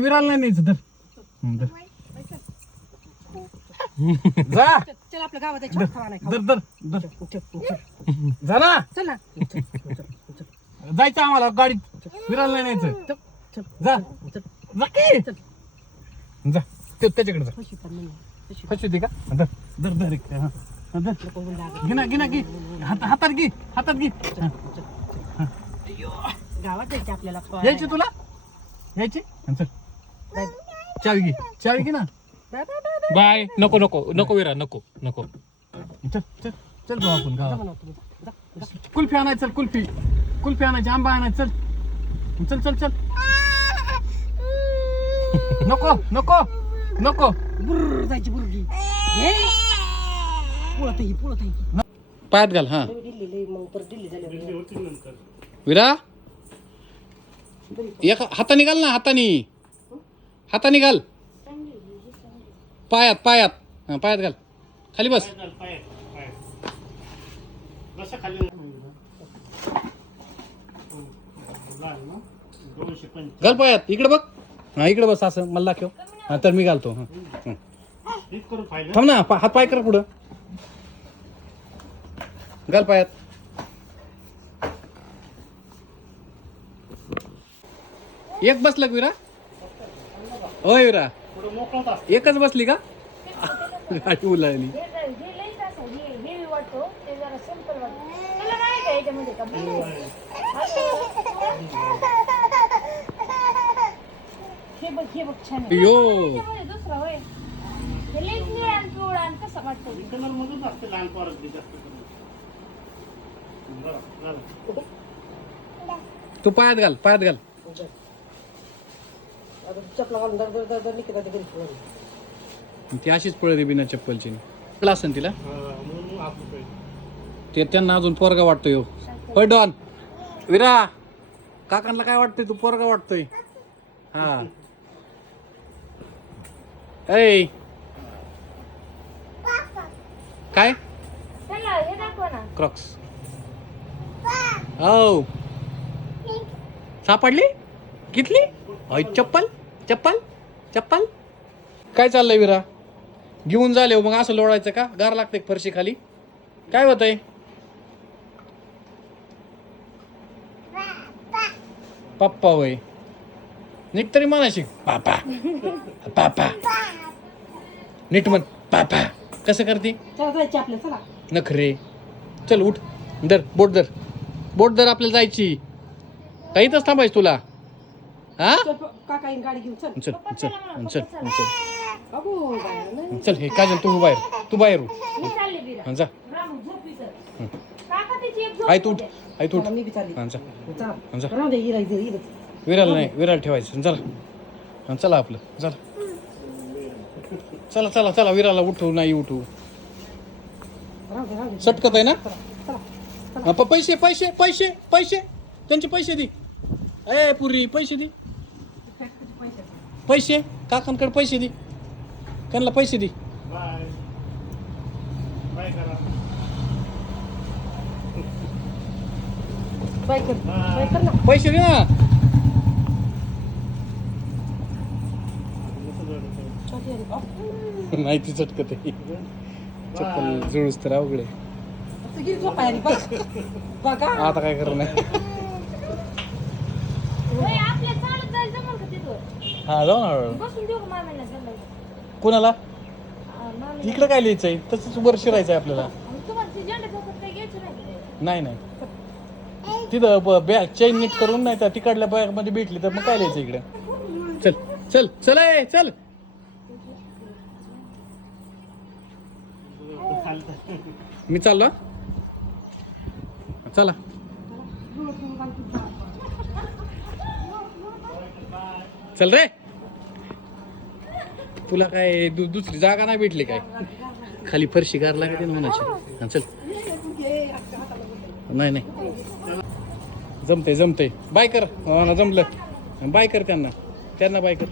विराला नाही न्यायचं तर जा चल आपल्या गावात जायचं, खावा नाही, खावा. दर दर दर जा ना चल ना. जायचं आम्हाला गाडीत विराला नाही न्यायचं जा जा की जा त्याच्याकडे जा कशी पण नाही, कशी कशी होती का दर दर दर एक हा. हा, दर. नको बोलू लागत. घे ना घे ना घे हातात घे हातात घे गावात जायचं आपल्याला यायची तुला यायची चल बाय चावी घे चावी घे ना बाय बाय बाय. बाय. नको नको नको विरा नको नको. चल चल चल भाऊ आपण जा गावात म्हणा तुम्ही. जा, जा. कुल्फी आणायचं चल कुल्फी कुल्फी आणायची आंबा आणायचं चल चल चल चल नको नको नको बुर्र जायची बुर्गी. हे. पळत आहे, पळत आहे. पायात घाल. हा दिल्ली लई मग परत दिल्ली झाल्यावर विरा एका हाताने घाल ना हाताने घाल पायात पायात. हा पायात घाल खाली बस. घाल पायात इकडे बघ. हा इकडे बस असं मला दाखव. हा तर मी घालतो. हा थांब ना हात पाय कर पुढं घाल पायात. एक बसला का विरा? होय विरा एकच बसली का? गाडी उलाळली. यो तू पायात घाल पायात घाल. चपला घालून दर दर दर दर निघत आहे घरी. ती अशीच पळते बिना चप्पलची. असेल तिला ते त्यांना अजून पोरगा वाटतोय. होय डॉन विरा काकांना काय वाटतंय? तू पोरगा वाटतोय. हा ऐ काय क्रॉक्स हो सापडली कितली? चप्पल चप्पल चप्पल काय चाललंय विरा? घेऊन झाले मग असं लोळायचं का? गार लागते फरशी खाली काय होतंय? पप्पा वय नीट तरी म्हणायची पापा पापा नीट म्हण पापा. कसं करते? चला जायचे आपल्या चला. नखरे. चल उठ दर बोट दर आपल्याला जायची. काहीतच थांबायचं तुला. हा चल काका येईन गाडी घेऊन चल. चल चल चल चल अगो बाय. चल हे काजल तू बाहेर उठ. जा आई तू उठ मी बी चालली. हा, जा. चला. जा. राहू दे इरायचं. विराला नाही विराला ठेवायचं. चला आपलं चला चला चला विराला उठू नाही उठू. राहू दे. सटकत आहे ना? चला. हा, पैसे पैसे पैसे पैसे त्यांचे पैसे दे. ए पुरी पैसे दे. पैसे काकांकडे पैसे दे. त्यांना पैसे दे. बाय कर ना. पैसे दे ना. नाही ती चटकत आहे. चप्पल जुळूस तर अवघड आहे. तू गेली झोपायला बघ. बघा. आता काय करणार नाही. हा जाऊ ना हळूहळू. कोणाला इकडे काय लिहायचंय? तसंच वर्ष राहायचंय आपल्याला. नाही नाही तिथं बॅग चेन नीट करून नाही तर तिकडल्या बॅग मध्ये भेटली तर मग काय लिहायचं इकडे? चल चल चल ए चल. मी चाललो. चला चल रे. तुला काय दुसरी जागा नाही भेटली काय? खाली फरशी गार लागते म्हणायची. हा, चल नाही नाही जमते बाय कर. जमलं बाय कर त्यांना बाय कर.